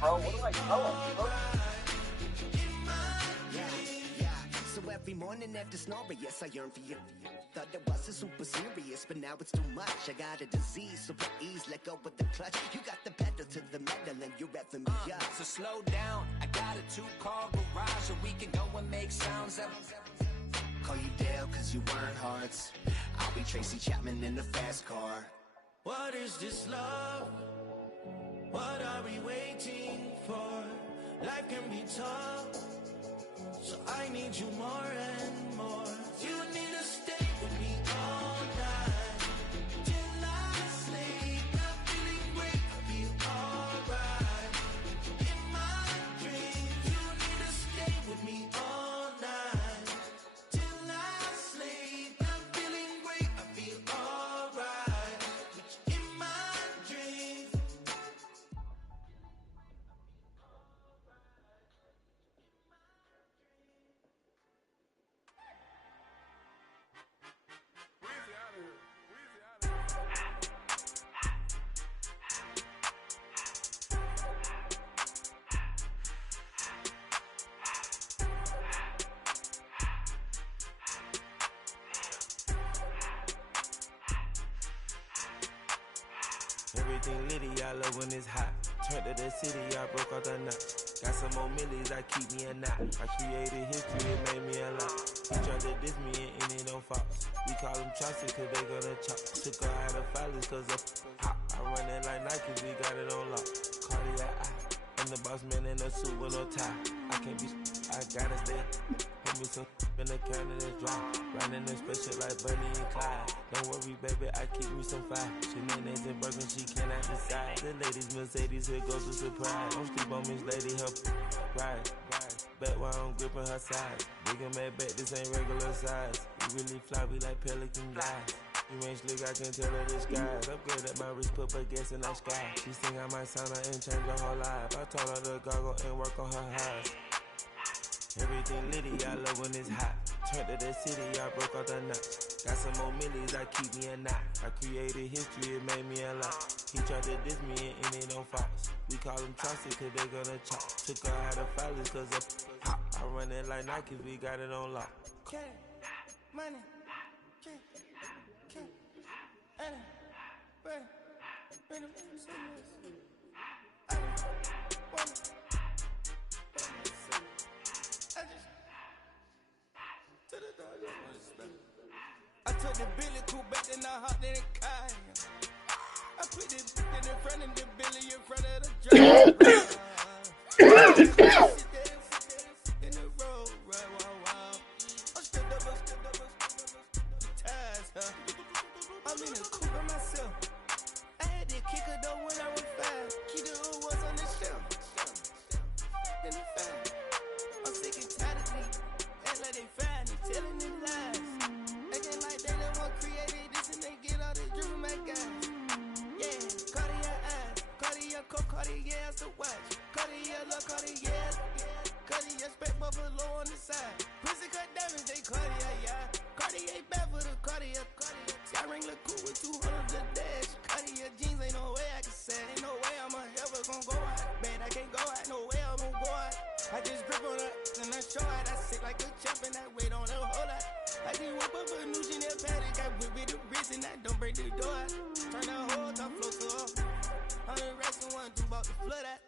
How? What do I tell him? So every morning after snoring, yes, I yearn for you. Thought it wasn't super serious, but now it's too much. I got a disease, so please let go with the clutch. You got the pedal to the metal and you're revving me up. So slow down, I got a 2-car garage, so we can go and make sounds of. Call you Dale, cause you weren't hearts. I'll be Tracy Chapman in the fast car. What is this love? What are we waiting for? Life can be tough, so I need you more and more. You need to stay with me all night till I sleep. I'm feeling great, I feel alright. In my dreams, you need to stay with me all night till I sleep. I'm feeling great, I feel alright. In my dreams. Everything litty, I love when it's hot. Turned to the city, I broke out the knot. Got some more millies that keep me a knot. I created history, it made me a lot. He tried to diss me and it don't fox. We call them chopsticks cause they gonna chop. Took her out of filers cause of hot. I run it like Nike, we got it on lock. Cardiac eye. I'm the boss man in a suit with no tie. I can't be, I gotta stay. Hold me some in the counter that's dry. Riding in special like Bunny and Clyde. Don't worry, baby, I keep me some fire. Shenanigans and Birkin, she cannot decide. The ladies Mercedes, here goes a surprise. Don't sleep on Miss Lady, help ride. Bet while I'm gripping her side. Big and mad bet, this ain't regular size. We really fly, we like Pelican guys. You ain't slick, I can tell her the skies. Upgrade at my wrist, put her gas in the sky. She think I might sign her and change her whole life. I told her to goggle and work on her highs. Everything litty, I love when it's hot. Turned to the city, I broke out the knot. Got some more millies, I keep me a knot. I created history, it made me a lot. He tried to diss me and it don't fox. We call them chopsticks cause they gonna chop. Took her out of filers cause of hot. I run it like Nike, we got it on lock. Cash, money, cash, bread, I took the Billy cool back and I hopped in the car. I put the in front of the Billy in front of the drive. In the road, right, wow. I'm stepped up, ties, huh? I'm in the coupe by myself. I had to kick her though when I was 5. Keep the hood was on the shelf. In the 5. I'm sick and tired of me. Act like they find it, telling them lies. Acting like they the one created this and they get all this drip from my guys. Yeah, Cartier eyes, Cartier coat, Cartier ass to watch. Cartier look, Cartier, Cartier spec buffalo on the side. Pussy cut diamonds, they Cartier, yeah. Cartier bad for the Cartier. Sky ring look cool with 200 the dash. Cartier jeans, ain't no way I can say. Ain't no way I'm ever gonna go out. Man, I can't go out, no way I'm gonna go out. I just grip on her and I show out. I sit like a champ and I wait on her whole lot. I just whip up a new Chanel paddock. I whip with the wrist and I don't break the door out. Turn the whole top floor to off. 100 racks and 1 2 bought the flood out.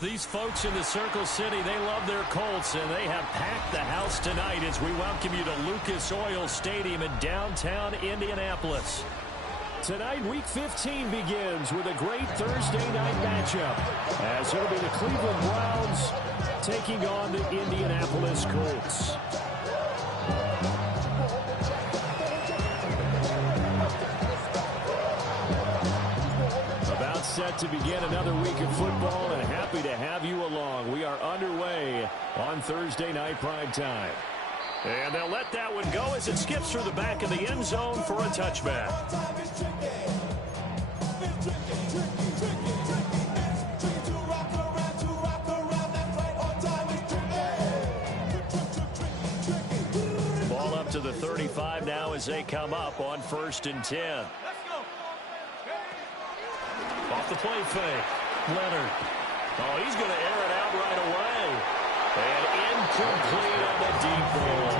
These folks in the Circle City, they love their Colts, and they have packed the house tonight as we welcome you to Lucas Oil Stadium in downtown Indianapolis. Tonight, Week 15 begins with a great Thursday night matchup, as it'll be the Cleveland Browns taking on the Indianapolis Colts. About set to begin another week of football, and happy to have you along. We are underway on Thursday night prime time. And they'll let that one go as it skips through the back of the end zone for a touchback. Ball up to the 35 now as they come up on 1st and 10. Off the play fake. Leonard. Oh, he's going to air it out right away. And incomplete on the deep ball.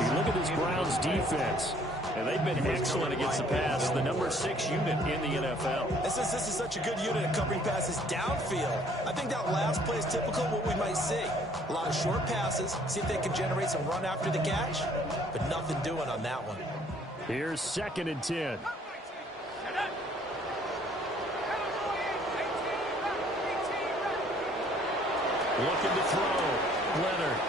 You look at this Browns defense, and they've been excellent against the pass. The number 6 unit in the NFL. And since this is such a good unit at covering passes downfield, I think that last play is typical of what we might see. A lot of short passes, see if they can generate some run after the catch, but nothing doing on that one. Here's 2nd and 10. Looking to throw. Leonard.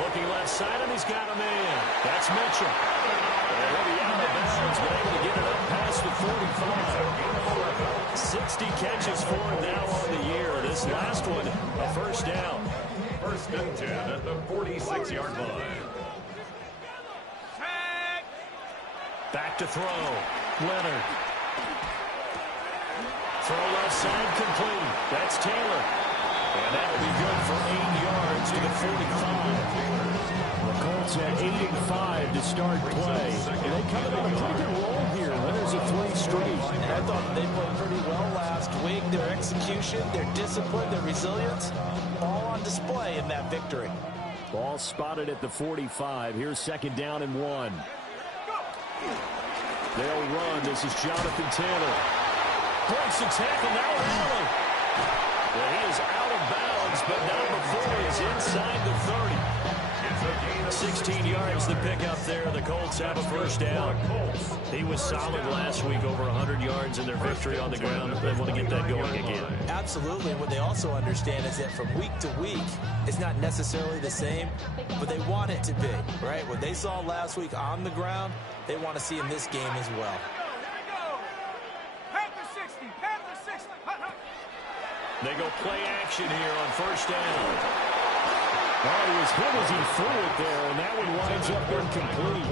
Looking left side, and he's got a man. That's Mitchell. And he'll be out of bounds, but able to get it up past the 45. 60 catches for him now on the year. This last one, a first down. 1st and 10 at the 46-yard line. Back to throw. Leonard. Throw left side, complete. That's Taylor. And that'll be good for 8 yards to the 45. The Colts at 8-5 to start play. And they come on a pretty good roll here. Winners of 3 straight. And I thought they played pretty well last week. Their execution, their discipline, their resilience, all on display in that victory. Ball spotted at the 45. Here's 2nd down and 1. They'll run. This is Jonathan Taylor. Breaks the tackle. Now Allen. Well, he is out of bounds, but not before he is inside the 30. 16 yards the pickup there. The Colts have a first down. He was solid last week, over 100 yards in their victory on the ground. They want to get that going again. Absolutely. What they also understand is that from week to week, it's not necessarily the same, but they want it to be, right? What they saw last week on the ground, they want to see in this game as well. They go play action here on first down. Oh, he was hit as he threw it there, and that one winds up incomplete.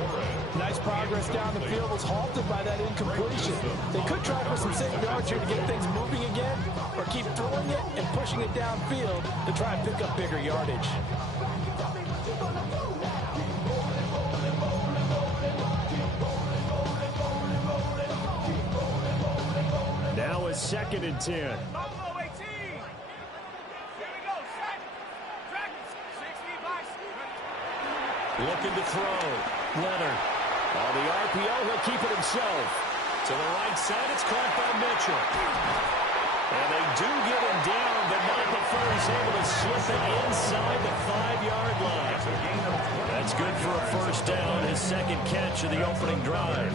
Nice progress down the field was halted by that incompletion. They could try for some safe yards here to get things moving again, or keep throwing it and pushing it downfield to try and pick up bigger yardage. Now it's 2nd and 10. Looking to throw. Leonard. On the RPO, he'll keep it himself. To the right side, it's caught by Mitchell. And they do get him down, but not before he's able to slip it inside the 5-yard line. That's good for a first down, his 2nd catch of the opening drive.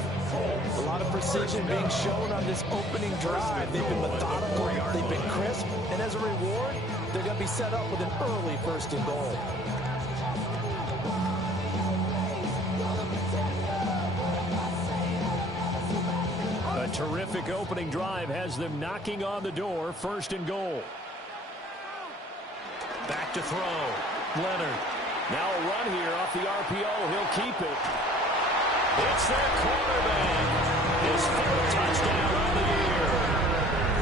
A lot of precision being shown on this opening drive. They've been methodical, they've been crisp, and as a reward, they're going to be set up with an early 1st and goal. A terrific opening drive has them knocking on the door. 1st and goal. Back to throw. Leonard. Now a run here off the RPO. He'll keep it. It's their quarterback. His 4th touchdown on the year.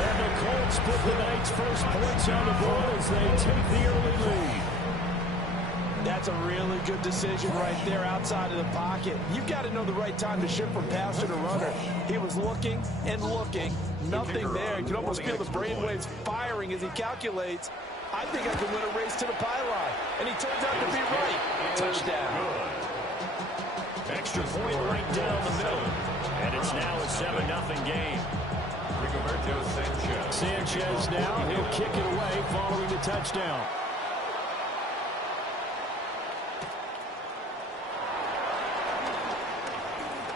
And the Colts put the night's first points on the board as they take the early lead. That's a really good decision right there outside of the pocket. You've got to know the right time to shift from passer to runner. He was looking and looking. Nothing there. You can almost feel the brainwaves firing as he calculates. I think I can win a race to the pylon. And he turns out to be right. Touchdown. Extra point right down the middle. And it's now a 7-0 game. Sanchez now, he'll kick it away following the touchdown.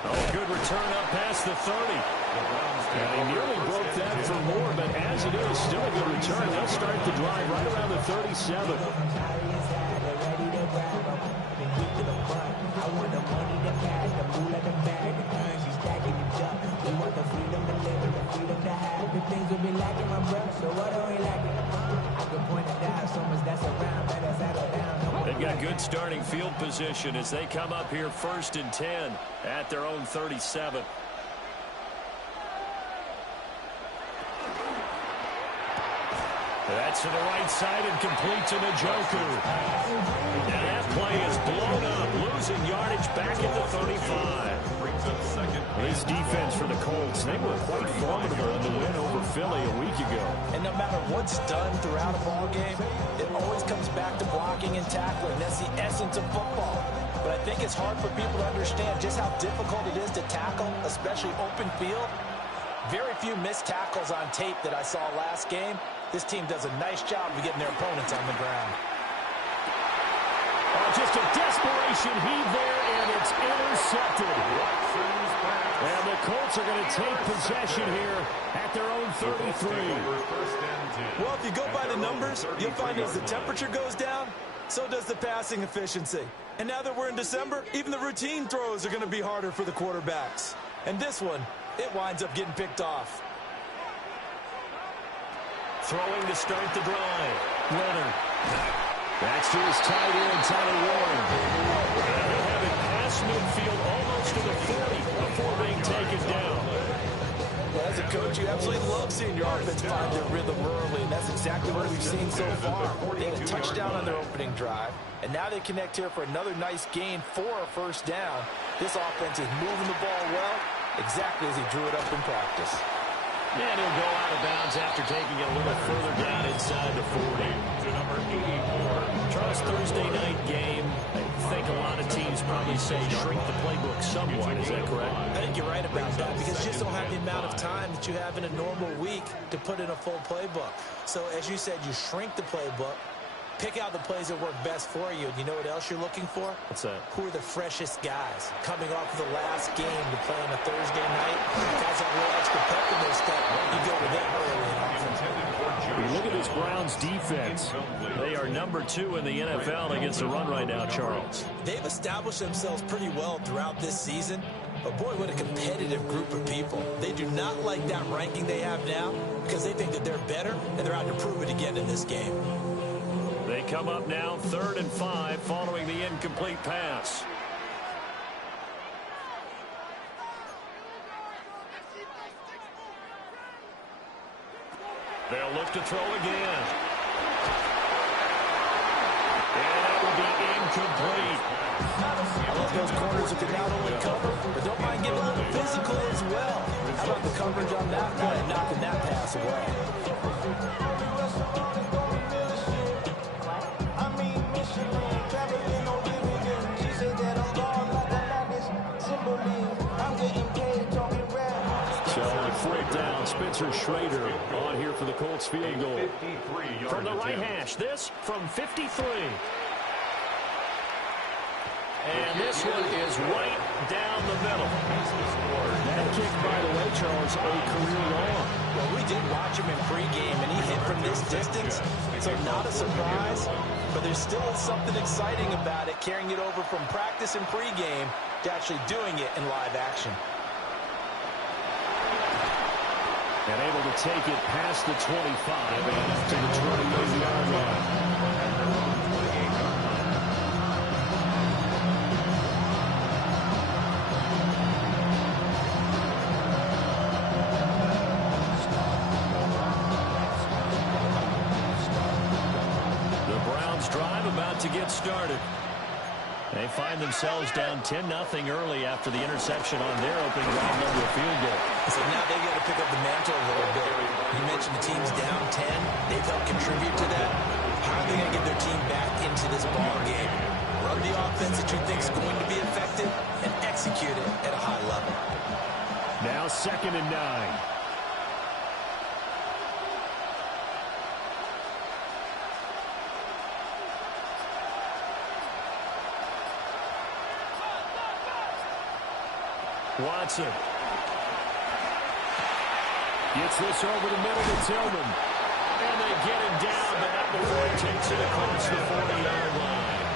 Oh, good return up past the 30. And he nearly broke that for more, but as it is, still a good return. They'll start the drive right around the 37. They've got good starting field position as they come up here 1st and 10 at their own 37. That's to the right side and complete to Njoku. And that play is blown up, losing yardage back at the 35. This defense for the Colts, they were quite formidable in the win over Philly a week ago. And no matter what's done throughout a ball game, it always comes back to blocking and tackling. That's the essence of football. But I think it's hard for people to understand just how difficult it is to tackle, especially open field. Very few missed tackles on tape that I saw last game. This team does a nice job of getting their opponents on the ground. Oh, just a desperation heave there, and it's intercepted. And the Colts are going to take possession here at their own 33. Well, if you go by the numbers, you'll find as the temperature goes down, so does the passing efficiency. And now that we're in December, even the routine throws are going to be harder for the quarterbacks. And this one, it winds up getting picked off. Throwing to start the drive. Leonard. That's to his tight end, Tyler Warren. And they have it past midfield almost to the 40 before being taken down. Well, as a coach, you absolutely love seeing your offense find their rhythm early, and that's exactly what we've seen so far. They had a touchdown on their opening drive, and now they connect here for another nice gain for a first down. This offense is moving the ball well, exactly as he drew it up in practice. And he'll go out of bounds after taking it a little further down inside the 40. To number 84. Charles, Thursday night game. I think a lot of teams probably say shrink the playbook somewhat. Is that correct? I think you're right about that because you just don't have the amount of time that you have in a normal week to put in a full playbook. So, as you said, you shrink the playbook. Pick out the plays that work best for you. And you know what else you're looking for? What's that? Who are the freshest guys coming off of the last game to play on a Thursday night? Guys have a little extra pep in their step. You go with them early and often. You look at this Browns defense. They are number 2 in the NFL against the run right now, Charles. They've established themselves pretty well throughout this season. But boy, what a competitive group of people. They do not like that ranking they have now because they think that they're better and they're out to prove it again in this game. They come up now 3rd and 5 following the incomplete pass. They'll look to throw again. And that will be incomplete. I love those corners who can not only cover, but don't mind getting a little physical as well. How about the coverage on that play, knocking that pass away? Spencer Schrader on here for the Colts field goal. From the right hash, this from 53. And this one is right down the middle. That kick, by the way, Charles, a career long. Well, we did watch him in pregame, and he hit from this distance, so not a surprise. But there's still something exciting about it, carrying it over from practice and pregame to actually doing it in live action. And able to take it past the 25 and up to the 28-yard line. To get started. They find themselves down 10-0 early after the interception on their opening drive number of field goal. So now they've got to pick up the mantle a little bit. You mentioned the team's down 10. They've helped contribute to that. How are they going to get their team back into this ball game? Run the offense that you think is going to be effective and execute it at a high level. Now 2nd and 9. Watson. Gets this over the middle to Tillman. And they get him down, but not before he takes it across the 40-yard line.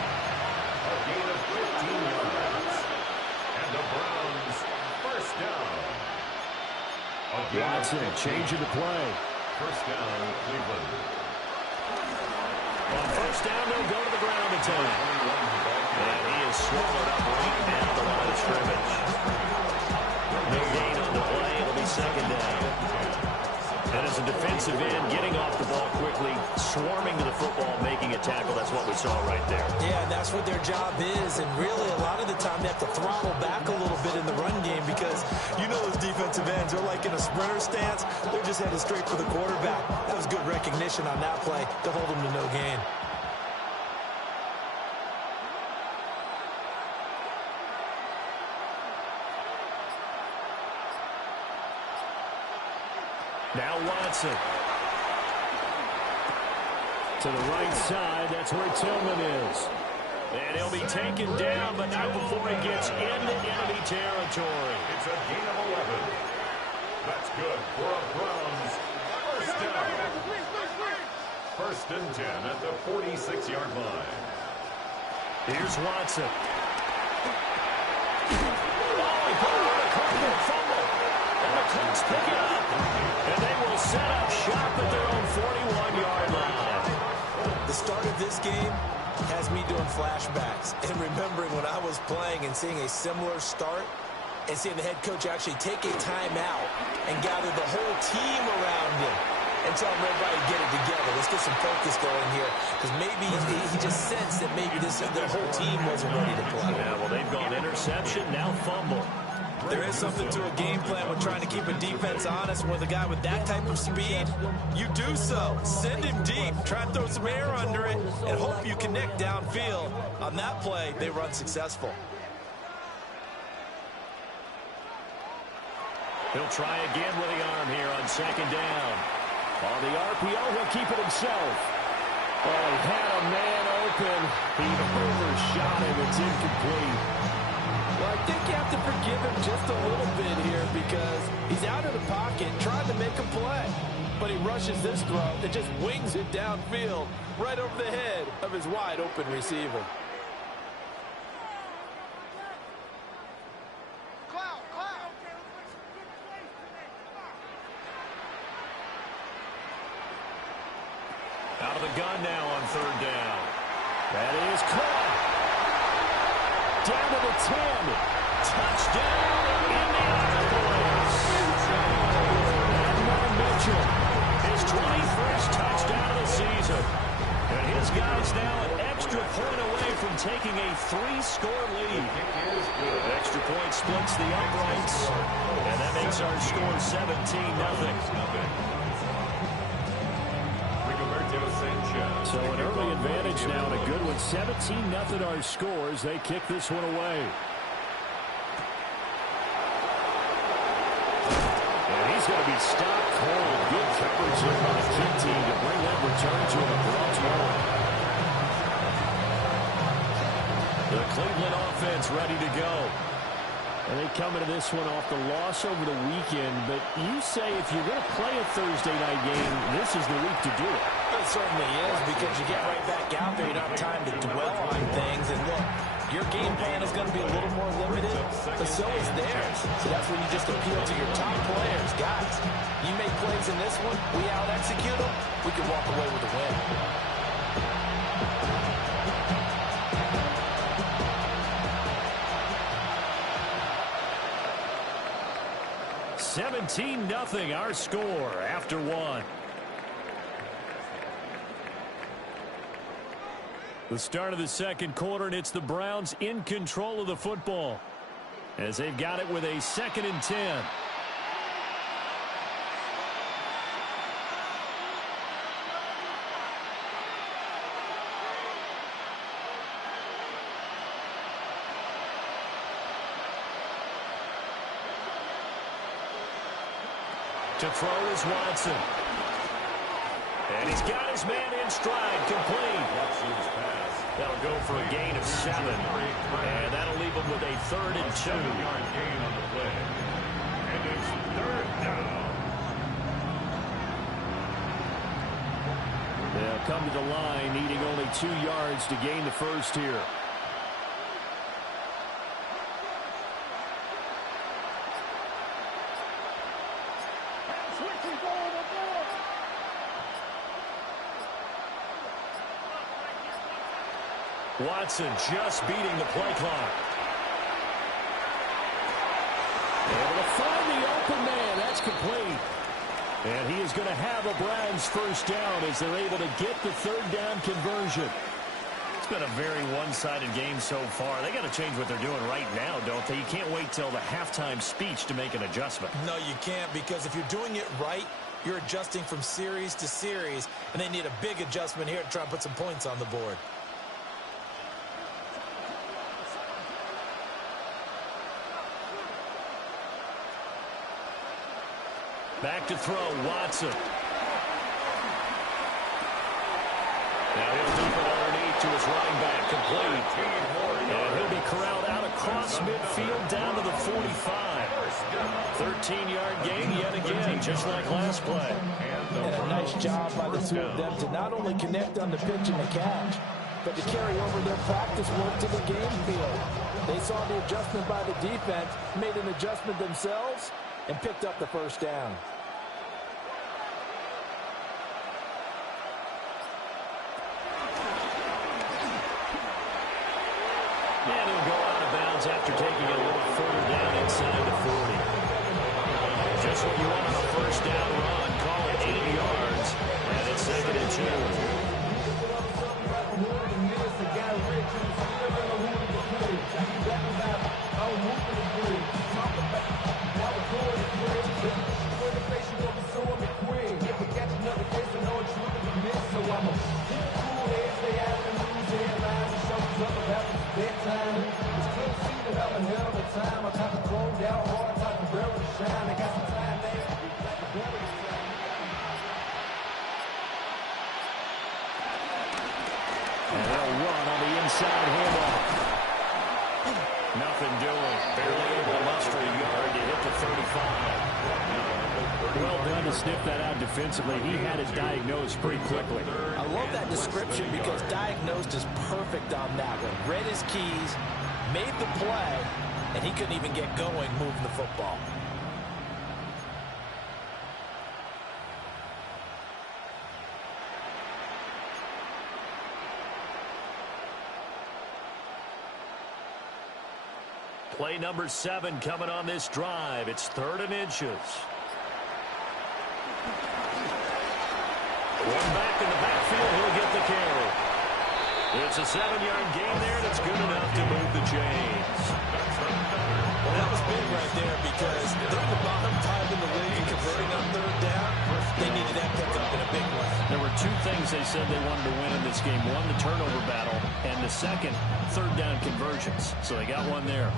A gain of 15 yards. And the Browns first down. Watson changing the play. First down, Cleveland. On first down, they'll go to the ground attack. And he is swallowed up right down the line of scrimmage. No gain on the play. It'll be second down. And as a defensive end, getting off the ball quickly, swarming to the football, making a tackle. That's what we saw right there. Yeah, and that's what their job is. And really, a lot of the time, they have to throttle back a little bit in the run game because you know those defensive ends are like in a sprinter stance. They're just headed straight for the quarterback. That was good recognition on that play to hold them to no gain. Now Watson. To the right side, that's where Tillman is. And he'll be taken down, but not before he gets into enemy territory. It's a gain of 11. That's good for a Browns first down. First and 10 at the 46-yard line. Here's Watson. Oh, he put it on a carpet fumble. And the Colts pick it up. And they will set up shop at their own 41-yard line. The start of this game has me doing flashbacks and remembering when I was playing and seeing a similar start and seeing the head coach actually take a timeout and gather the whole team around him and tell everybody to get it together. Let's get some focus going here because maybe he just sensed that maybe the whole team wasn't ready to play. Yeah, well, they've gone interception, now fumble. There is something to a game plan with trying to keep a defense honest. With a guy with that type of speed, you do so. Send him deep. Try and throw some air under it and hope you connect downfield. On that play, they were unsuccessful. He'll try again with the arm here on second down. On the RPO, he'll keep it himself. Oh, he had a man open. He overshot him. It's incomplete. Well, I think you have to forgive him just a little bit here because he's out of the pocket trying to make a play. But he rushes this throw and just wings it downfield right over the head of his wide-open receiver. Out of the gun now on third down. That is caught. Down to the 10. Touchdown, Indianapolis. Admiral Mitchell, his 21st touchdown of the season. And his guys now an extra point away from taking a 3-score lead. Extra point splits the uprights. And that makes our score 17-0. So an early advantage now and a good one. 17-0 our scores. They kick this one away. And he's going to be stopped cold. Good coverage here by the kick team to bring that return to him across home. The Cleveland offense ready to go. And they come into this one off the loss over the weekend. But you say if you're going to play a Thursday night game, this is the week to do it. It certainly is because you get right back out there. You don't have time to dwell on things. And look, your game plan is going to be a little more limited, but so is theirs. So that's when you just appeal to your top players. Guys, you make plays in this one, we out-execute them, we can walk away with a win. 17-0 our score after one. The start of the second quarter, and it's the Browns in control of the football as they've got it with a 2nd and 10. To throw is Watson. And he's got his man in stride, complete. That'll go for a gain of 7. And that'll leave him with a 3rd and 2. 7-yard gain on the play. And it's 3rd down. They'll come to the line, needing only 2 yards to gain the first here. Watson just beating the play clock. Able to find the open man. That's complete. And he is going to have a Browns first down as they're able to get the 3rd down conversion. It's been a very one-sided game so far. They got to change what they're doing right now, don't they? You can't wait till the halftime speech to make an adjustment. No, you can't, because if you're doing it right, you're adjusting from series to series, and they need a big adjustment here to try and put some points on the board. Back to throw, Watson. Now he'll dump it underneath to his running back, complete. And he'll be corralled out across midfield down to the 45. 13-yard gain yet again, just like last play. And a nice job by the 2 of them to not only connect on the pitch and the catch, but to carry over their practice work to the game field. They saw the adjustment by the defense, made an adjustment themselves, and picked up the first down. And he'll go out of bounds after taking it a little further down inside the 40. Just what you want on a first down run. Call it 80 yards. And it's 2nd and And they'll run on the inside handoff. Nothing doing. Barely able to muster a yard to hit the 35. Well done to sniff that out defensively. He had it diagnosed pretty quickly. I love that description because diagnosed is perfect on that one. Read his keys, made the play, and he couldn't even get going moving the football. Play number 7 coming on this drive. It's 3rd and inches. One back in the backfield. He'll get the carry. It's a 7-yard gain there, and it's good enough to move the chains. Well, that was big right there because they're the bottom 5 in the league and converting on 3rd down. They needed that pickup in a big way. There were 2 things they said they wanted to win in this game. One, the turnover battle, and the second, 3rd down conversions. So they got one there.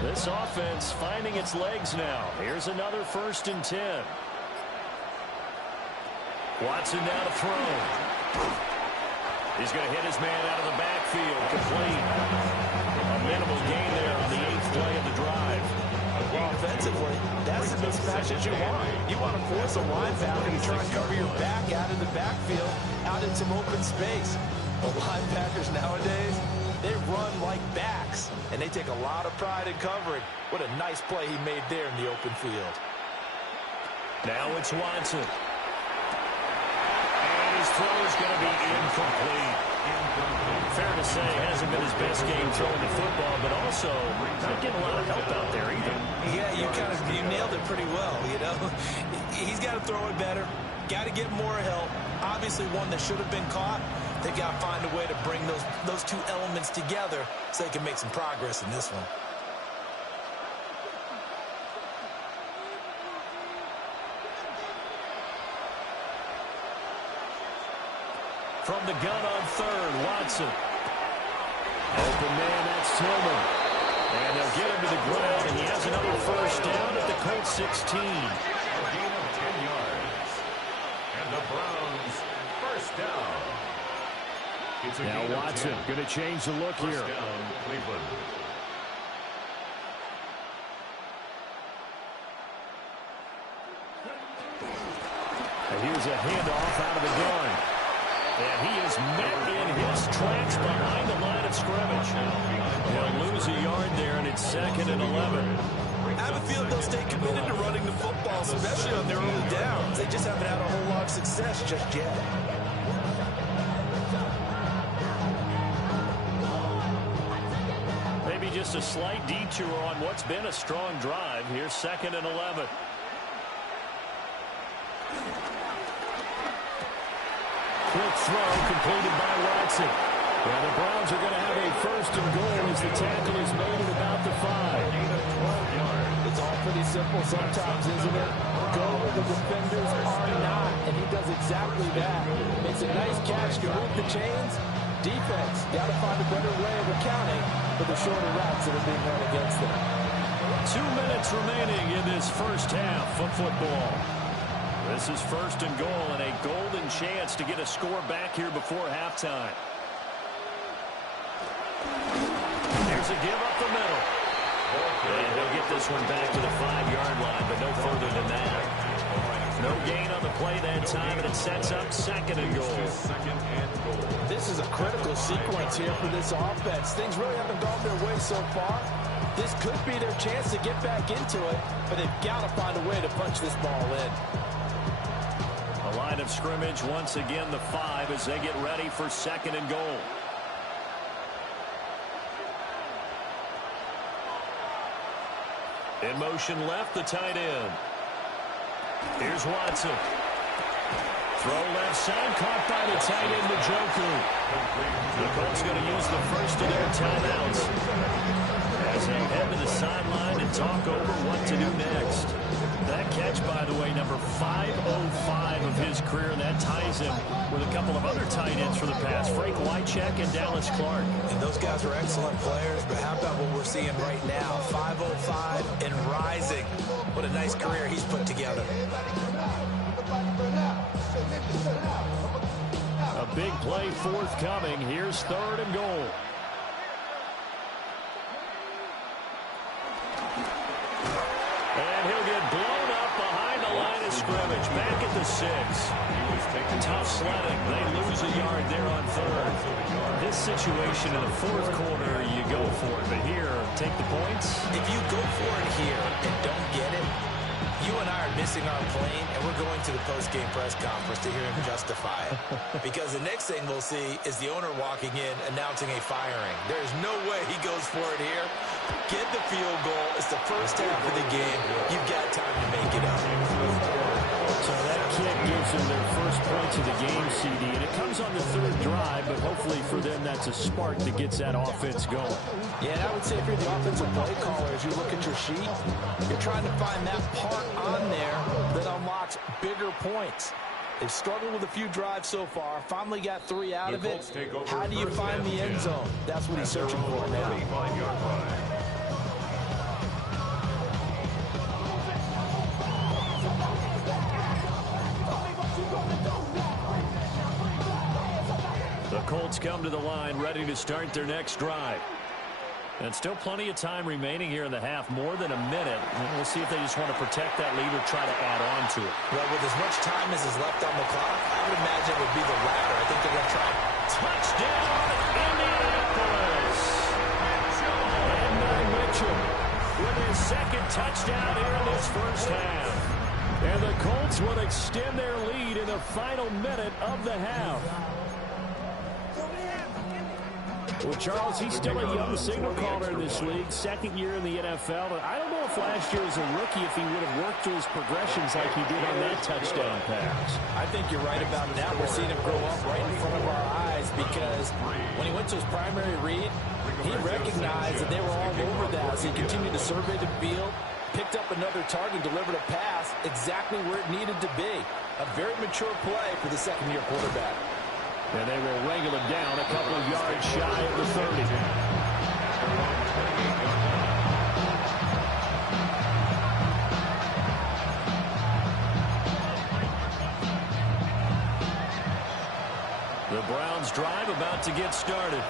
This offense finding its legs now. Here's another 1st and 10. Watson now to throw. He's going to hit his man out of the backfield. Complete. A minimal gain there on the 8th play of the drive. Well, offensively, that's the mismatch that you want. You want to force a linebacker to try and cover your back out of the backfield, out in some open space. The linebackers nowadays, they run like backs, and they take a lot of pride in covering. What a nice play he made there in the open field. Now it's Watson. And his throw is going to be incomplete. Fair to say, hasn't been his best game throwing the football, but also not getting a lot of help out there either. Yeah, you nailed it pretty well, you know. He's got to throw it better. Got to get more help. Obviously one that should have been caught. They've got to find a way to bring those 2 elements together so they can make some progress in this one. from the gun on third. Watson. Open man, that's Tillman. And they'll get him to the ground, and he has another first down at the Colts 16. A gain of 10 yards. And the Browns, first down. Now Watson going to change the look here. First down, Cleveland. And here's a handoff out of the gun. And he is met in his tracks behind the line of scrimmage. He'll lose a yard there, and it's 2nd and 11. I have a feeling they'll stay committed to running the football, especially on their early downs. They just haven't had a whole lot of success just yet. Maybe just a slight detour on what's been a strong drive. Here's 2nd and 11. Quick throw completed by Watson. Yeah, the Browns are going to have a first and goal as the tackle is made at about the 5. It's all pretty simple sometimes, isn't it? Go where the defenders are not, and he does exactly that. Makes a nice catch to move the chains. Defense, got to find a better way of accounting for the shorter routes that are being run against them. 2 minutes remaining in this first half of football. This is first and goal and a golden chance to get a score back here before halftime. Here's a give up the middle. And he'll get this one back to the 5-yard line, but no further than that. No gain on the play that time, and it sets up 2nd and goal. This is a critical sequence here for this offense. Things really haven't gone their way so far. This could be their chance to get back into it, but they've got to find a way to punch this ball in. A line of scrimmage, once again the 5 as they get ready for 2nd and goal. In motion left, the tight end. Here's Watson. Throw left side, caught by the tight end, Njoku. The Colts going to use the first of their timeouts as they head to the sideline and talk over what to do next. That catch, by the way, number 505 of his career, and that ties him with a couple of other tight ends for the past, Frank Wycheck and Dallas Clark. And those guys are excellent players, but how about what we're seeing right now? 505 and rising. What a nice career he's put together. A big play forthcoming. Here's 3rd and goal. And he'll get blown up behind the line of scrimmage. Back at the 6. Tough sledding. They lose a yard there on 3rd. This situation in the 4th quarter, you go for it. But here, take the points. If you go for it here and don't get it, you and I are missing our plane, and we're going to the post-game press conference to hear him justify it. Because the next thing we'll see is the owner walking in announcing a firing. There's no way he goes for it here. Get the field goal. It's the first half of the game. You've got time to make it up. So that kick gives them their first points of the game, CD, and it comes on the 3rd drive, but hopefully for them that's a spark that gets that offense going. Yeah, and I would say if you're the offensive play caller, as you look at your sheet, you're trying to find that part on there that unlocks bigger points. They've struggled with a few drives so far, finally got 3 out of it. How do you find the end zone? That's what he's searching for now. The Colts come to the line ready to start their next drive. And still plenty of time remaining here in the half, more than a minute. We'll see if they just want to protect that lead or try to add on to it. Well, with as much time as is left on the clock, I would imagine it would be the latter. I think they're going to try. Touchdown, Indianapolis! And Mitchell with his 2nd touchdown here in this first half. And the Colts will extend their lead in the final minute of the half. Well, Charles, he's still a young signal caller in this league, 2nd year in the NFL. But I don't know if last year as a rookie, if he would have worked through his progressions like he did on that touchdown pass. I think you're right about that. We're seeing him grow up right in front of our eyes because when he went to his primary read, he recognized that they were all over that. So he continued to survey the field, picked up another target, delivered a pass exactly where it needed to be. A very mature play for the 2nd-year quarterback. And they will wrangle him down a couple of yards shy of the 30. The Browns drive about to get started.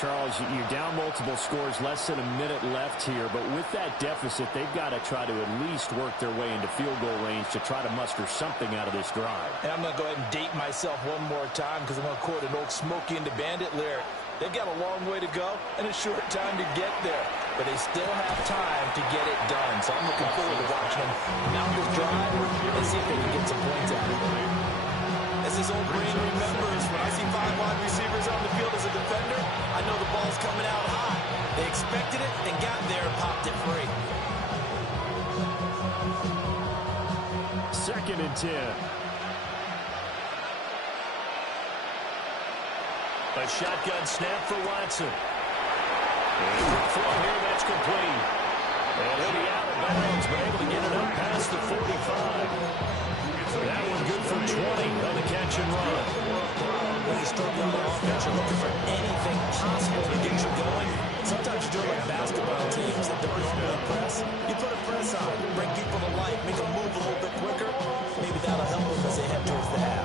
Charles, you're down multiple scores, less than a minute left here, but with that deficit, they've got to try to at least work their way into field goal range to try to muster something out of this drive. And I'm going to go ahead and date myself one more time because I'm going to quote an old Smokey and the Bandit lyric. They've got a long way to go and a short time to get there, but they still have time to get it done. So I'm looking forward to watching them mount this drive and see if they can get some points out of it. As his old brain remembers, when I see 5 wide receivers on the field as a defender, I know the ball's coming out hot. They expected it and got there and popped it free. 2nd and 10. A shotgun snap for Watson. And the throw here, that's complete. And he'll be out of bounds, but able to get it up past the 45. That one good for 20 on the catch and run. When you struggle on offense, you're looking for anything possible to get you going. Sometimes you do it like basketball teams that don't normally press. You put a press on, bring people to life, make them move a little bit quicker. Maybe that'll help them as they head towards the half.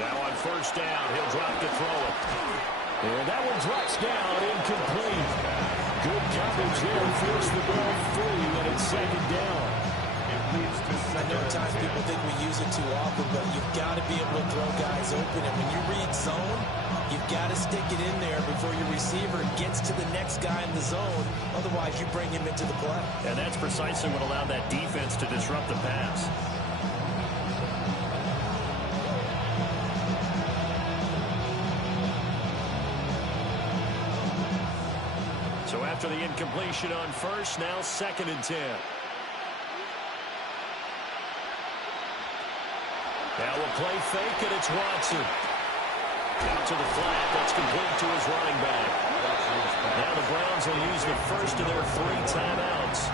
Now on 1st down, he'll drop to throw it. And that one drops down, incomplete. Good coverage there, forced the ball free, and it's 2nd down. I know at times people think we use it too often, but you've got to be able to throw guys open. And when you read zone, you've got to stick it in there before your receiver gets to the next guy in the zone. Otherwise, you bring him into the play. And that's precisely what allowed that defense to disrupt the pass. So after the incompletion on 1st, now 2nd and 10. Now we'll play fake, and it's Watson. Out to the flat. That's complete to his running back. Now the Browns will use the first of their 3 timeouts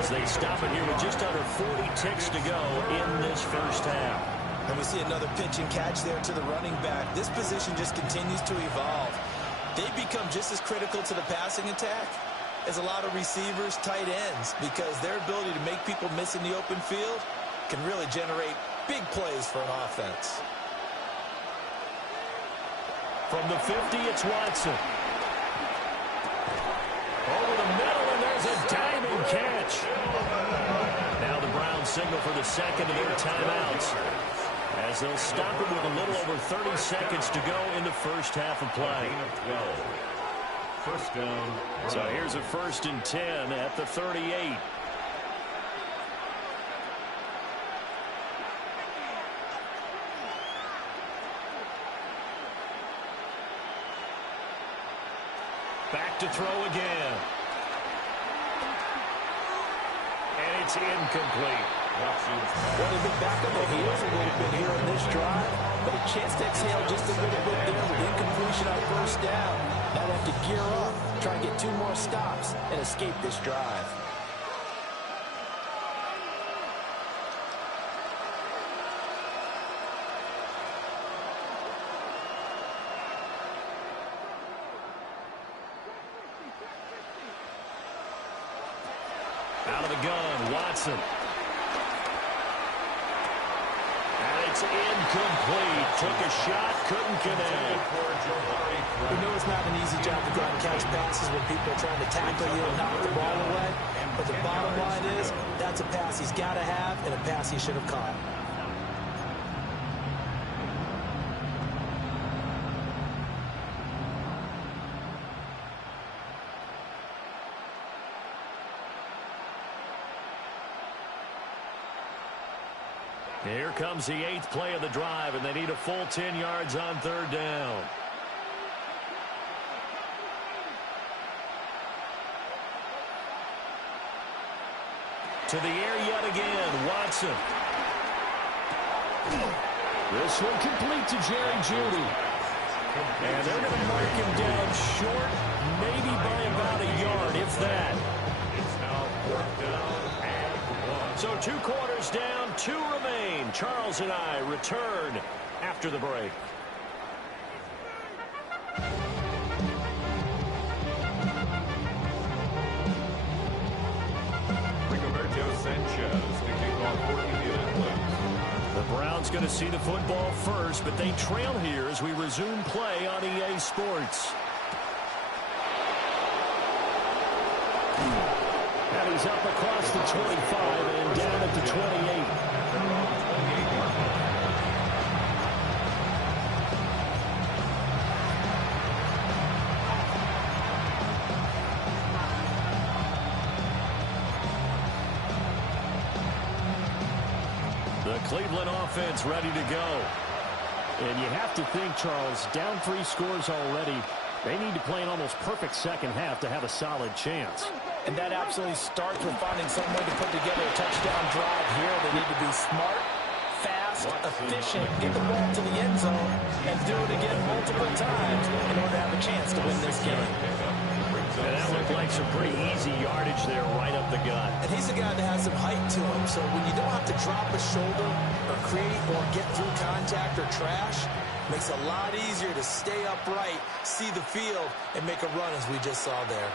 as they stop it here with just under 40 ticks to go in this first half. And we see another pitch and catch there to the running back. This position just continues to evolve. They become just as critical to the passing attack as a lot of receivers, tight ends, because their ability to make people miss in the open field can really generate big plays for an offense. From the 50, it's Watson. Over the middle, and there's a diving catch. Now the Browns signal for the 2nd of their timeouts as they'll stop it with a little over 30 seconds to go in the first half of play. 1st down. So here's a 1st and 10 at the 38. Back to throw again. And it's incomplete. Well, they've been back on their heels a little bit here on this drive, but a chance to exhale just a little bit there with incompletion on 1st down. Now they have to gear up, try and get 2 more stops, and escape this drive. Out of the gun, Watson. And it's incomplete. Took a shot, couldn't connect. We know it's not an easy job to go out and catch passes when people are trying to tackle you and knock the ball away. But the bottom line is, that's a pass he's got to have and a pass he should have caught. Here comes the 8th play of the drive, and they need a full 10 yards on 3rd down. To the air yet again, Watson. This one complete to Jerry Jeudy. And they're going to mark him down short, maybe by about a yard, if that. It's now 4th down and 1. So 2 quarters down, 2 remain. Charles and I return after the break. Sanchez to kick off for Indianapolis. The Browns going to see the football first, but they trail here as we resume play on EA Sports. And he's up across the 25 and down at the 28. The Cleveland offense ready to go. And you have to think, Charles, down 3 scores already. They need to play an almost perfect second half to have a solid chance. And that absolutely starts with finding some way to put together a touchdown drive here. They need to be smart, fast, efficient, get the ball to the end zone, and do it again multiple times in order to have a chance to win this game. And that looked like some pretty easy yardage there right up the gut. And he's a guy that has some height to him, so when you don't have to drop a shoulder or create or get through contact or trash, it makes it a lot easier to stay upright, see the field, and make a run as we just saw there.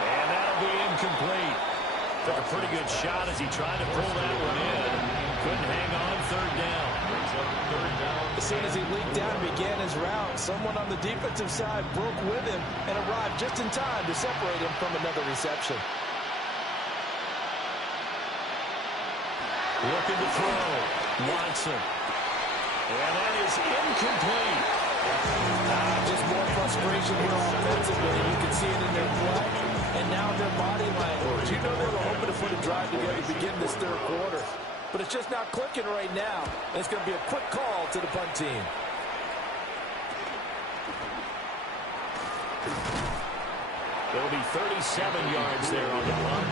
And that'll be incomplete. Took a pretty good shot as he tried to pull that one in. Couldn't hang on 3rd down. As soon as he leaked down and began his route, someone on the defensive side broke with him and arrived just in time to separate him from another reception. Looking to throw. Watson. And that is incomplete. Just more frustration here offensively. You can see it in their play and now their body language. You know they were hoping to put a drive together to begin this 3rd quarter. But it's just not clicking right now. And it's going to be a quick call to the punt team. There'll be 37 yards there on the punt.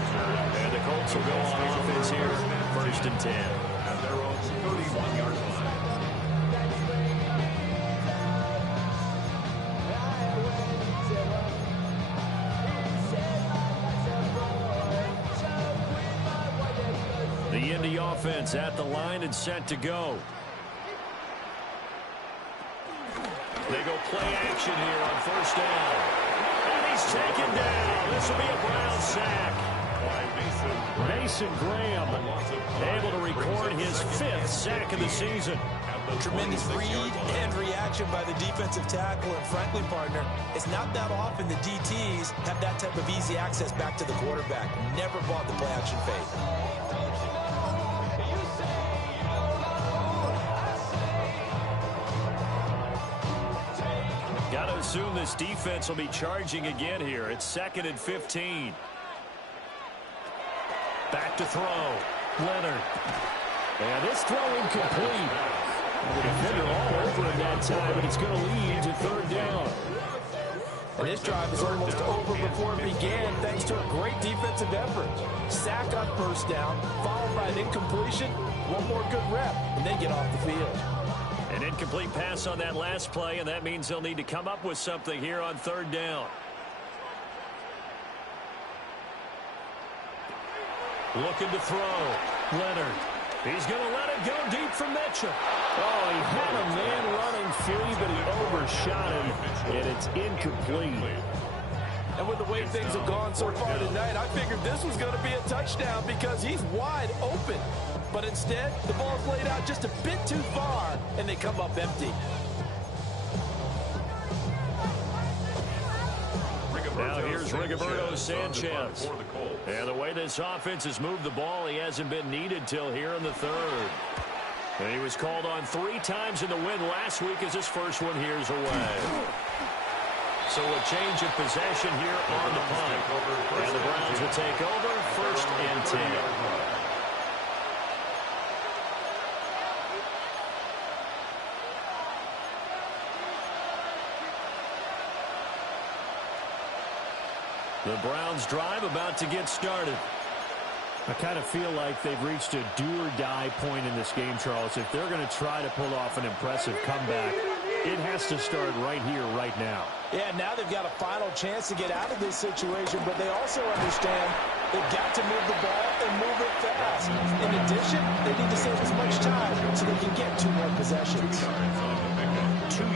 And the Colts will go on offense here, 1st and 10. At their own 31-yard line. The Indy offense at the line and set to go. They go play action here on 1st down. And he's taken down. This will be a Brown sack. Mason Graham able to record his 5th sack of the season. Tremendous read and reaction by the defensive tackle, and frankly, partner, it's not that often the DTs have that type of easy access back to the quarterback. Never bought the play action fake. Got to assume this defense will be charging again here. It's 2nd and 15. Back to throw. Leonard. And this throw incomplete. The defender all over him that time, but it's going to lead to 3rd down. And this drive is almost over before it began, thanks to a great defensive effort. Sack on 1st down, followed by an incompletion, one more good rep, and then get off the field. An incomplete pass on that last play, and that means they'll need to come up with something here on 3rd down. Looking to throw. Leonard. He's going to let it go deep for Mitchell. Oh, he had a man running free, but he overshot him, and it's incomplete. And with the way things have gone so far tonight, I figured this was going to be a touchdown because he's wide open. But instead, the ball's laid out just a bit too far, and they come up empty. Now here's Rigoberto Sanchez. And the way this offense has moved the ball, he hasn't been needed till here in the 3rd. And he was called on 3 times in the win last week as his first one here's away. So a change of possession here on the punt. And the Browns will take over 1st and 10. The Browns drive about to get started. I kind of feel like they've reached a do-or-die point in this game, Charles. If they're going to try to pull off an impressive comeback, it has to start right here, right now. Yeah, now they've got a final chance to get out of this situation, but they also understand they've got to move the ball and move it fast. In addition, they need to save as much time so they can get 2 more possessions. 2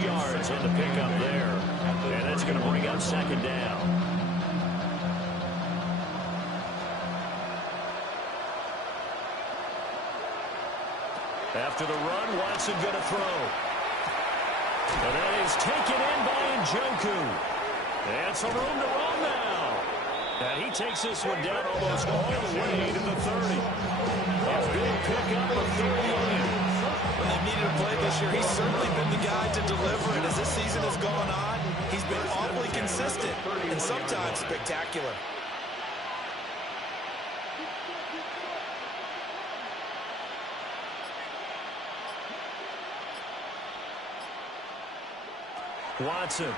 yards on the pickup there, and that's going to bring up second down. After the run, Watson going to throw. And that is taken in by Njoku. And some room to run now. And he takes this one down almost all the way to the 30. A big pickup of 38. When they've needed a play this year, he's certainly been the guy to deliver. And as this season has gone on, he's been awfully consistent and sometimes spectacular. Watson.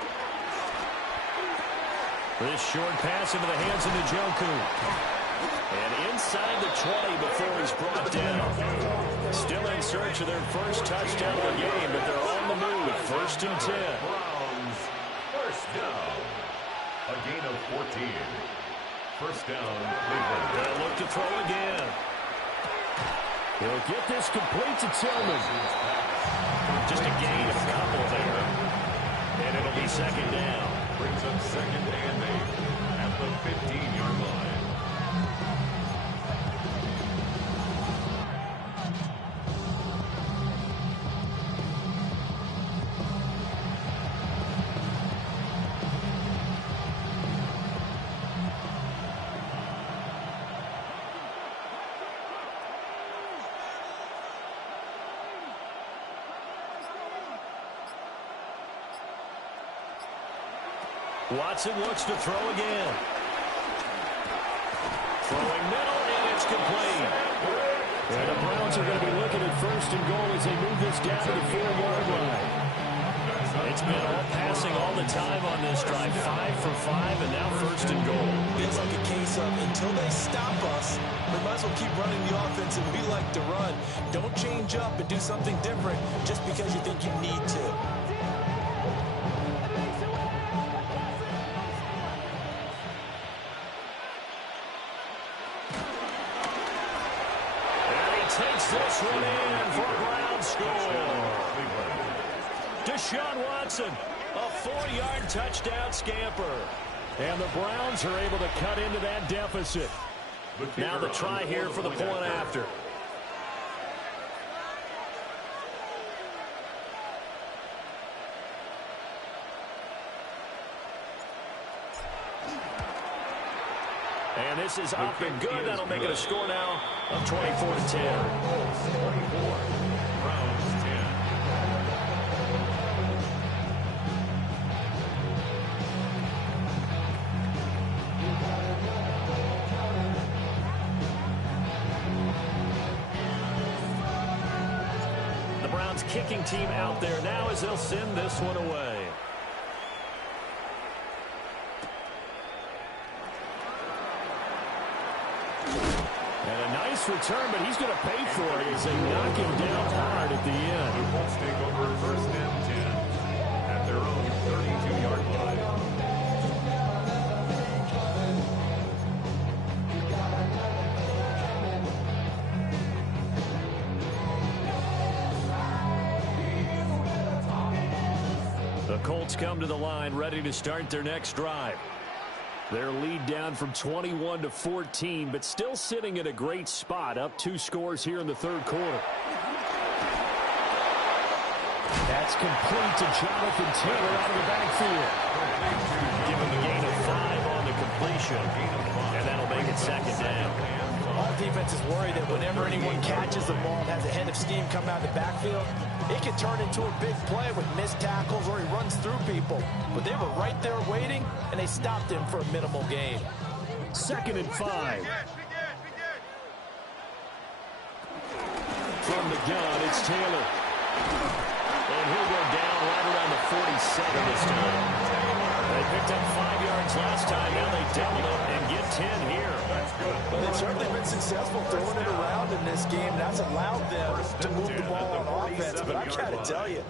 This short pass into the hands of Njoku. And inside the 20 before he's brought down. Still in search of their first touchdown of the game, but they're on the move. 1st and 10. Browns, first down. A gain of 14. First down, Cleveland. They'll look to throw again. He'll get this complete to Tillman. Just a gain of a couple there. And it'll be second down. Brings up second and 8 at the 15-yard line. Watson looks to throw again. Throwing middle, and it's complete. And the Browns are going to be looking at 1st and goal as they move this down to the 4-yard line. It's been all passing all the time on this drive. 5 for 5, and now 1st and goal. Feels like a case of until they stop us, we might as well keep running the offense that we like to run. Don't change up and do something different just because you think you need to. Takes this one in for a Brown score. Deshaun Watson, a 4-yard touchdown scamper. And the Browns are able to cut into that deficit. Now the try here for the point after. And this is up and good. That'll make it a score now of 24-10. 24. Browns 10. The Browns kicking team out there now as they'll send this one away. Return, but he's going to pay for it as they knock him down hard at the end. The Colts take over 1st and 10 at their own 32-yard line. The Colts come to the line ready to start their next drive. Their lead down from 21 to 14, but still sitting at a great spot, up 2 scores here in the 3rd quarter. That's complete to Jonathan Taylor out of the backfield. Give him a gain of 5 on the completion, and that'll make it second down. All defenses worry that whenever anyone catches the ball and has a head of steam come out of the backfield, it can turn into a big play with missed tackles or he runs through people. But they were right there waiting, and they stopped him for a minimal gain. 2nd and 5. From the gun, it's Taylor. And he'll go down right around the 47 this time. They picked up 5 yards last time. Now they double it and get 10 here. Well, they've certainly been successful throwing it around in this game. That's allowed them to move the ball on offense. But I got to tell you,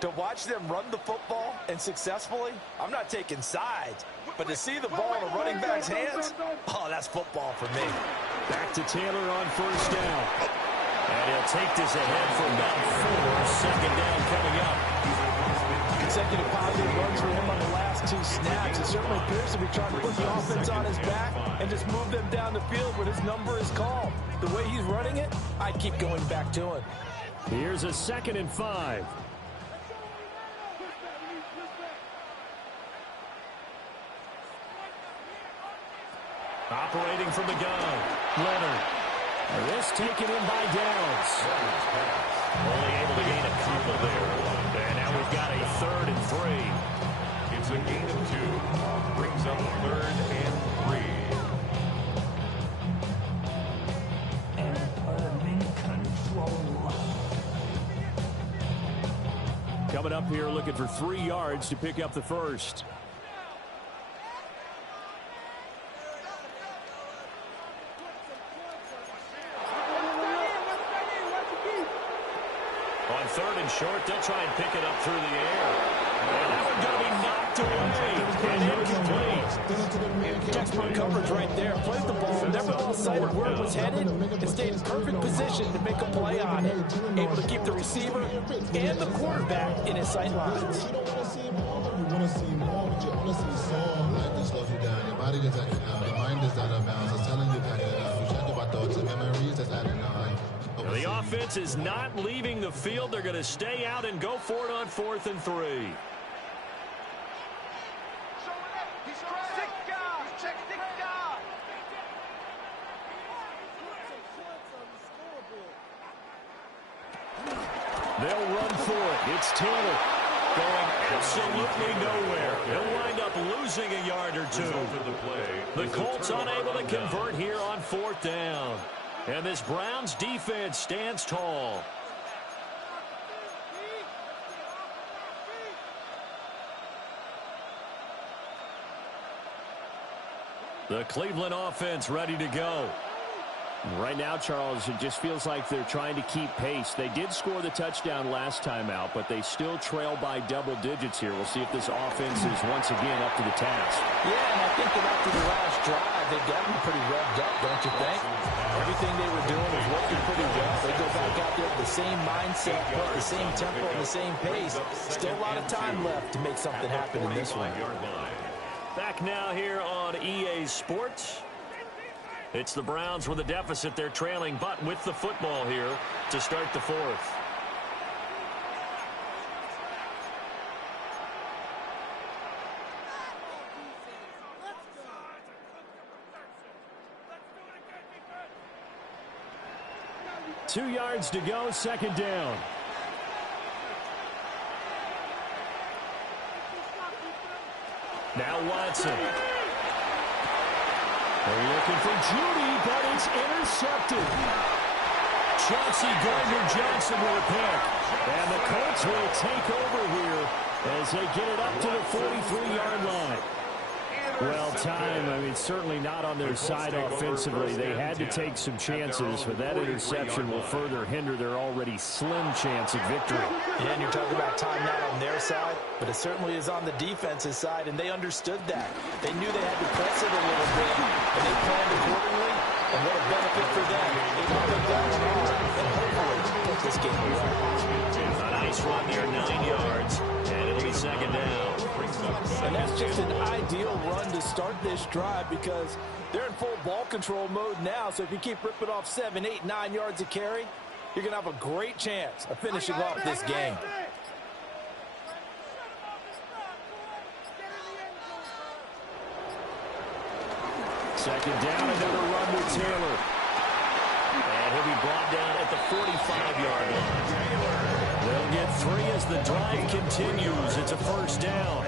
to watch them run the football and successfully, I'm not taking sides. But to see the ball in a running back's hands, oh, that's football for me. Back to Taylor on first down. And he'll take this ahead for about 4. Second down coming up. Consecutive positive runs for him on the last 2 snaps. It certainly appears to be trying to put the offense on his back and just move them down the field when his number is called. The way he's running it, I'd keep going back to him. Here's a 2nd and 5. Operating from the gun. Leonard. This taken in by Downs. Only able to gain a couple there. And now we've got a 3rd and 3. It's a gain of 2. Brings up 3rd and 3. And control. Coming up here looking for 3 yards to pick up the first. On 3rd and short, they'll try and pick it up through the air. And that one's going to be knocked away and incomplete. Textbook coverage right there. Played the ball, never lost sight of where it was headed, and stayed in perfect position to make a play on it. Able to keep the receiver and the quarterback in his sight lines. You don't want to see more. You want to see more, but you want to see some. Life just slows you down. Your body is acting out. Your mind is out of bounds. It's telling you pack it up. You check about thoughts and memories that's adding up. The offense is not leaving the field. They're going to stay out and go for it on 4th and 3. They'll run for it. It's Taylor going absolutely nowhere. He'll wind up losing a yard or 2. The Colts unable to convert here on 4th down. And this Browns defense stands tall. The Cleveland offense ready to go. Right now, Charles, it just feels like they're trying to keep pace. They did score the touchdown last time out, but they still trail by double digits here. We'll see if this offense is once again up to the task. Yeah, and I think that after the last drive, they've got to be pretty revved up, don't you think? Everything they were doing was working pretty well. They go back out there with the same mindset, the same tempo, and the same pace. Still a lot of time left to make something happen in this one. Back now here on EA Sports. It's the Browns with a deficit. They're trailing, but with the football here to start the 4th. Two yards to go, 2nd down. Now Watson. They're looking for Judy, but it's intercepted. Chauncey Gardner-Johnson with a pick. And the Colts will take over here as they get it up to the 43-yard line. Well, time, I mean, certainly not on their side offensively. They had to take some chances, but that interception will further hinder their already slim chance of victory. Yeah, and you're talking about time not on their side, but it certainly is on the defense's side, and they understood that. They knew they had to press it a little bit, and they planned accordingly, and what a benefit for them. They can take that one on and hopefully take this game away. A nice run there, 9 yards, and it'll be 2nd down. And that's just an ideal run to start this drive because they're in full ball control mode now. So if you keep ripping off 7, 8, 9 yards of carry, you're going to have a great chance of finishing off this game. Second down, another run with Taylor. And he'll be brought down at the 45-yard line. They'll get 3 as the drive continues. It's a 1st down.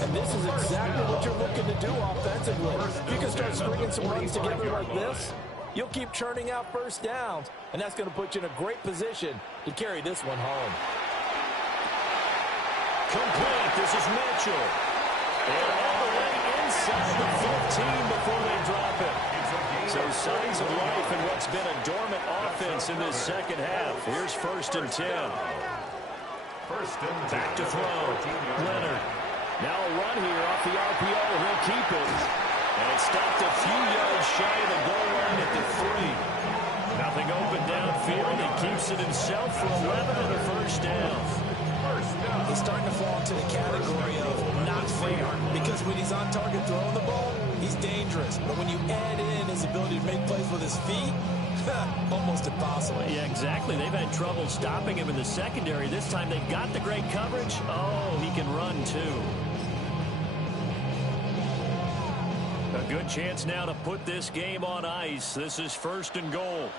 And this is exactly what you're looking to do offensively. If you can start stringing some runs together like this, you'll keep churning out 1st downs, and that's going to put you in a great position to carry this one home. Complete. This is Mitchell. And all the way inside the 15 before they drop it. So signs of life in what's been a dormant offense in this second half. Here's 1st and 10. Back to throw. Leonard. Now a run here off the RPO. He'll keep it. And it stopped a few yards shy of the goal line at the 3. Nothing open downfield. He keeps it himself for 11 and a first down. He's starting to fall into the category of not fair, because when he's on target throwing the ball, he's dangerous. But when you add in his ability to make plays with his feet, almost impossible. Yeah, exactly. They've had trouble stopping him in the secondary. This time they've got the great coverage. Oh, he can run too. A good chance now to put this game on ice. This is 1st and goal.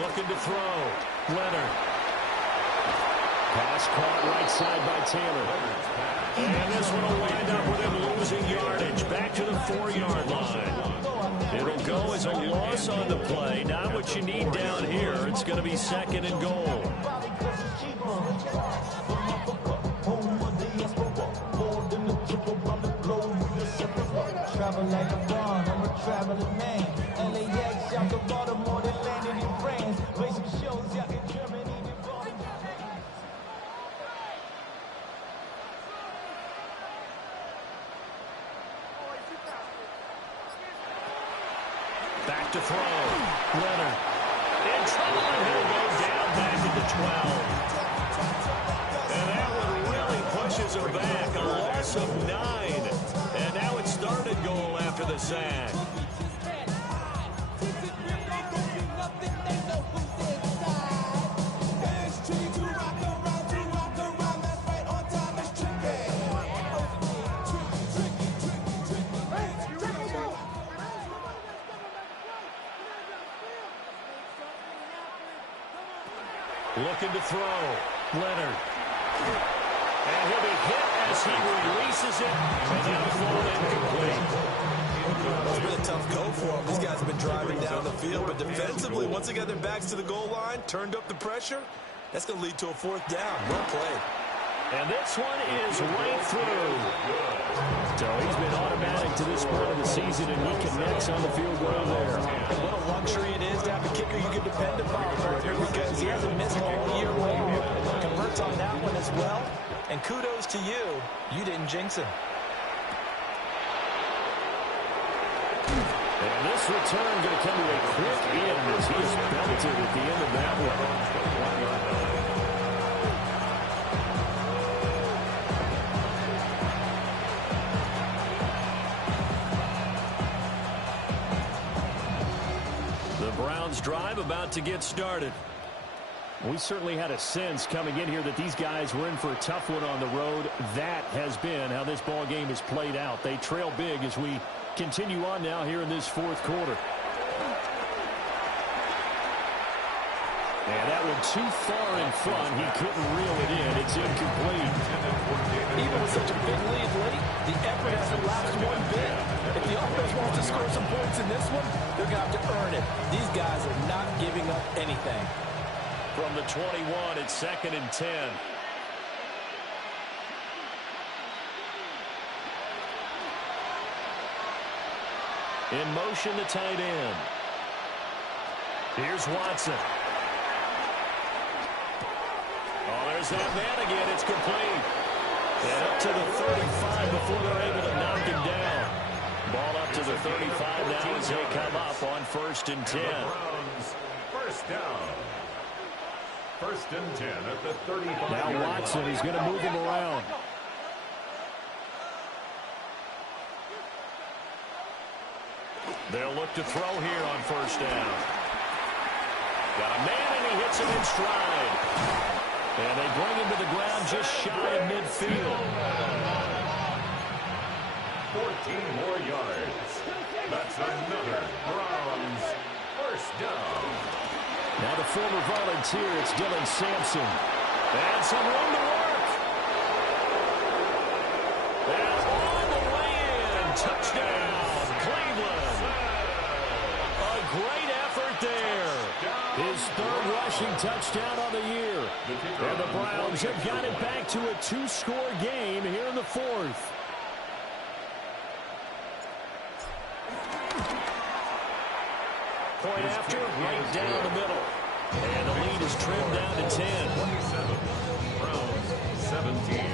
Looking to throw. Leonard. Pass caught right side by Taylor. And this one will wind up with him losing yardage. Back to the 4-yard line. It'll go as a loss on the play. Not what you need down here. It's going to be 2nd and goal. Travel like a bond, I'm a traveling man. LAX out to Baltimore, they landed in France. Play some shows out in Germany. Back to throw. Leonard. In trouble, and he'll go down back at the 12. And that one really pushes him back. A loss of 9. And now it's 3rd and goal after the sack. Looking to throw. Leonard. And he'll be hit as he releases it. And that'll fall incomplete. It's been a tough go for him. These guys have been driving down the field, but defensively, once they got their backs to the goal line, turned up the pressure, that's going to lead to a 4th down. Well played. And this one is right through. So he's been automatic to this point of the season, and he connects on the field goal there. And what a luxury it is to have a kicker you can depend upon, because he hasn't missed all year long. Converts on that one as well. And kudos to you. You didn't jinx him. And this return going to come to a quick end as he's belted at the end of that one. Browns drive about to get started. We certainly had a sense coming in here that these guys were in for a tough one on the road. That has been how this ball game has played out. They trail big as we continue on now here in this 4th quarter. And that one too far in front. He couldn't reel it in. It's incomplete. Even with such a big lead late, the effort hasn't lapsed one bit. If the offense wants to score some points in this one, they're going to have to earn it. These guys are not giving up anything. From the 21, it's 2nd and 10. In motion, the tight end. Here's Watson. Oh, there's that man again. It's complete. And up to the 35 before they're able to knock him down. Ball up to the 35 now as they come up on 1st and 10. First down. 1st and 10 at the 35. Now Watson, he's going to move him around. They'll look to throw here on 1st down. Got a man, and he hits him in stride. And they bring him to the ground just shy of midfield. 14 more yards. That's another Browns 1st down. Now the former volunteer, it's Dylan Sampson. And some room to work. And all the way in. Touchdown, Cleveland. A great effort there. His 3rd rushing touchdown on the year. And the Browns have got it back to a 2-score game here in the 4th. Point after, right down the middle. And the lead is trimmed down to 10. 27. Browns 17.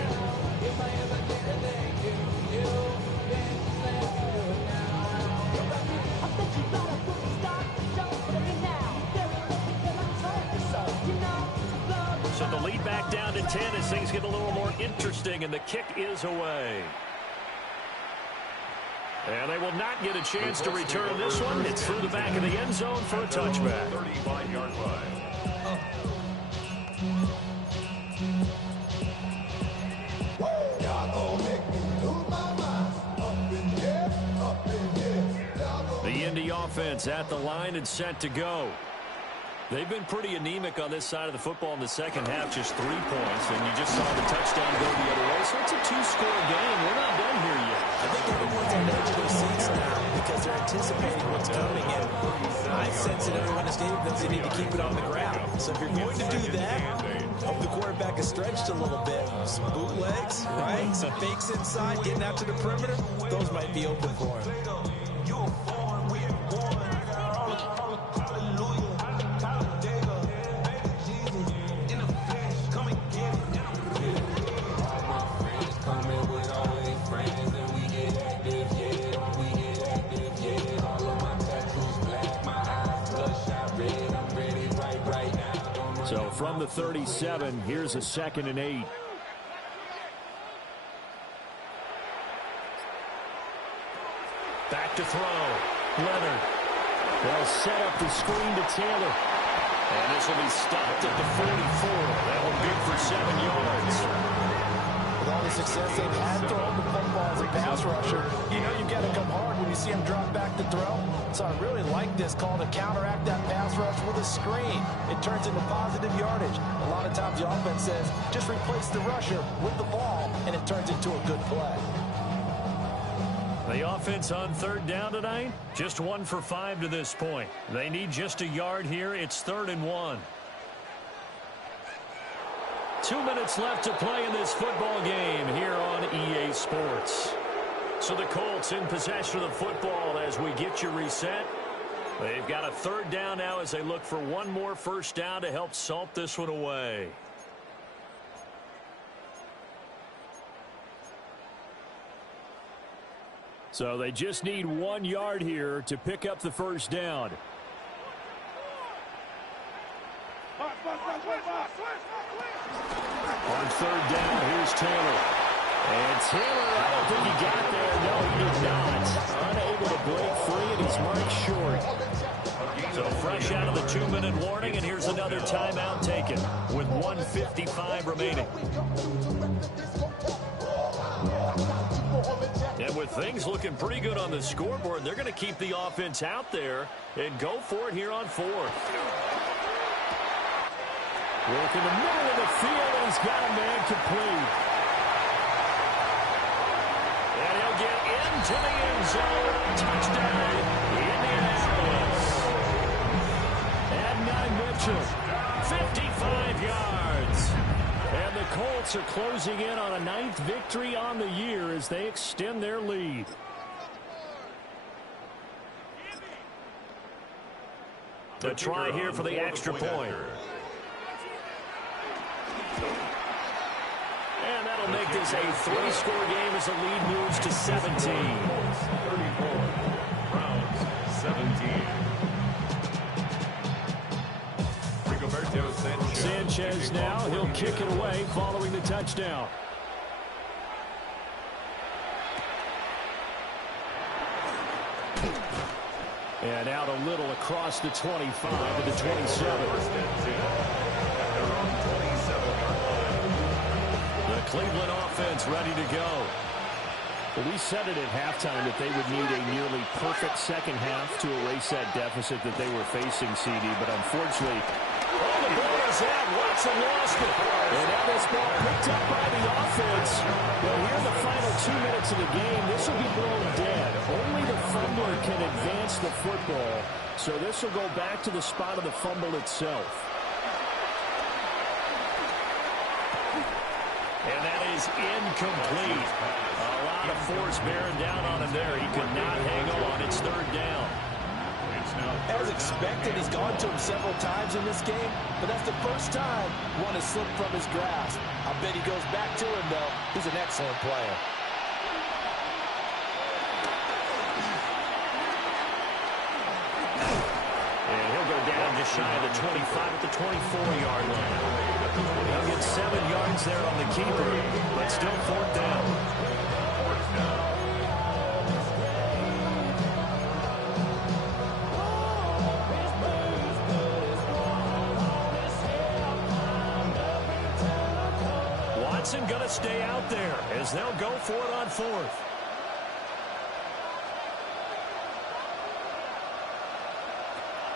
So the lead back down to 10 as things get a little more interesting, and the kick is away. And they will not get a chance to return this one. It's through the back of the end zone for a touchback. 35-yard line. The Indy offense at the line and set to go. They've been pretty anemic on this side of the football in the second half, just 3 points, and you just saw the touchdown go the other way. So it's a two-score game. We're not done here yet. I think everyone's on the edge of their seats now because they're anticipating what's coming, and I sense that everyone is gave them they need to keep it on the ground. So if you're going to do that, hope the quarterback is stretched a little bit. Some bootlegs, right? Some fakes inside, getting out to the perimeter. Those might be open for him. So from the 37, here's a 2nd and 8. Back to throw. Leonard. They'll set up the screen to Taylor. And this will be stopped at the 44. That will be for 7 yards. With all the success they've had throwing the football as a pass rusher, you know you've got to come hard when you see him drop back to throw. So I really like this call to counteract that pass rush with a screen. It turns into positive yardage. A lot of times the offense says, just replace the rusher with the ball, and it turns into a good play. The offense on 3rd down tonight, just 1 for 5 to this point. They need just a yard here. It's 3rd and 1. 2 minutes left to play in this football game here on EA Sports. So the Colts in possession of the football as we get you reset. They've got a 3rd down now as they look for one more first down to help salt this one away. So they just need 1 yard here to pick up the first down. On 3rd down, here's Taylor. And Taylor, I don't think he got there. No, he did not. Unable to break free, and he's marked short. So fresh out of the 2-minute warning, and here's another timeout taken with 1:55 remaining. And with things looking pretty good on the scoreboard, they're going to keep the offense out there and go for it here on 4th. Work in the middle of the field, and he's got a man complete. And he'll get into the end zone. Touchdown, Indianapolis. Adnan Mitchell, 55 yards. And the Colts are closing in on a 9th victory on the year as they extend their lead. The try here for the extra point. And that'll make this a 3-score game as the lead moves to 17. 34. Browns 17. Sanchez now, he'll kick it away following the touchdown. And out a little across the 25 to the 27. The Cleveland offense ready to go. Well, we said it at halftime that they would need a nearly perfect second half to erase that deficit that they were facing, CD, but unfortunately, the ball is out. Watson lost it. And now this ball picked up by the offense. Well, here in the final 2 minutes of the game, this will be blown dead. Only the fumbler can advance the football, so this will go back to the spot of the fumble itself. And that is incomplete. A lot of force bearing down on him there. He could not hang on. It's 3rd down. It's now As expected, he's gone to him several times in this game, but that's the first time one has slipped from his grasp. I bet he goes back to him, though. He's an excellent player. And he'll go down just shy of the 25 at the 24-yard line. He'll get 7 yards there on the keeper, but still 4th down. Watson going to stay out there as they'll go for it on 4th.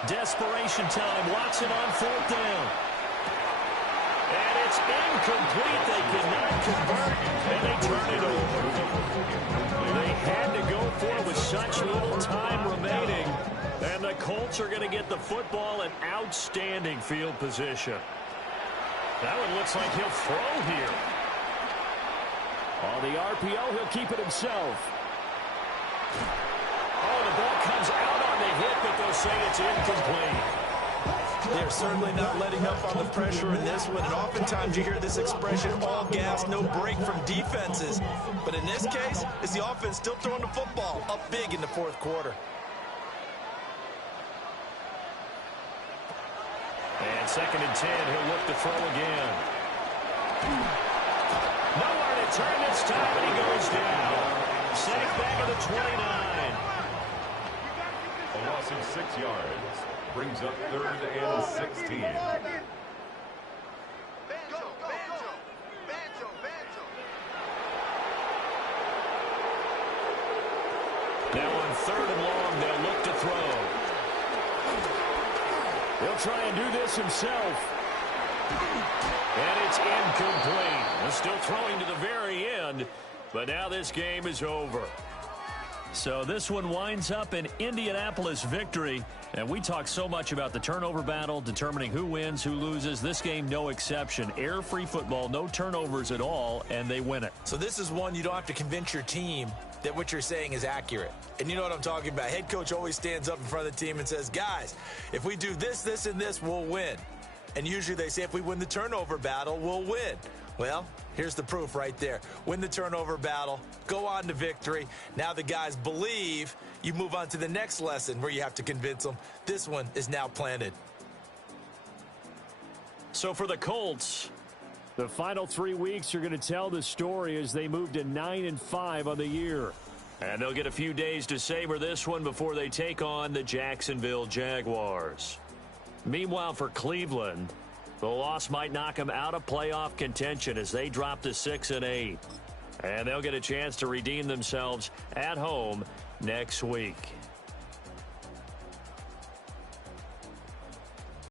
Desperation time. Watson on 4th down. And it's incomplete. They cannot convert, and they turn it over. They had to go for it with such little time remaining. And the Colts are going to get the football in outstanding field position. That one looks like he'll throw here. On the RPO, he'll keep it himself. Oh, the ball comes out on the hit, but they'll say it's incomplete. They're certainly not letting up on the pressure in this one, and oftentimes you hear this expression, all gas, no break from defenses. But in this case, it's the offense still throwing the football up big in the 4th quarter. And 2nd and 10, he'll look to throw again. Nowhere to turn this time, and he goes down. Sacked back at the 29. A loss of 6 yards brings up 3rd and 16. Now on 3rd and long, they'll look to throw. He'll try and do this himself. And it's incomplete. They're still throwing to the very end, but now this game is over. So this one winds up an Indianapolis victory. And we talk so much about the turnover battle, determining who wins, who loses. This game, no exception. Air-free football, no turnovers at all, and they win it. So this is one you don't have to convince your team that what you're saying is accurate. And you know what I'm talking about. Head coach always stands up in front of the team and says, guys, if we do this, this, and this, we'll win. And usually they say if we win the turnover battle, we'll win. Well, here's the proof right there. Win the turnover battle, go on to victory. Now the guys believe. You move on to the next lesson where you have to convince them. This one is now planted. So for the Colts, the final 3 weeks are going to tell the story as they move to 9-5 on the year. And they'll get a few days to savor this one before they take on the Jacksonville Jaguars. Meanwhile, for Cleveland, the loss might knock them out of playoff contention as they drop to 6-8. And they'll get a chance to redeem themselves at home next week.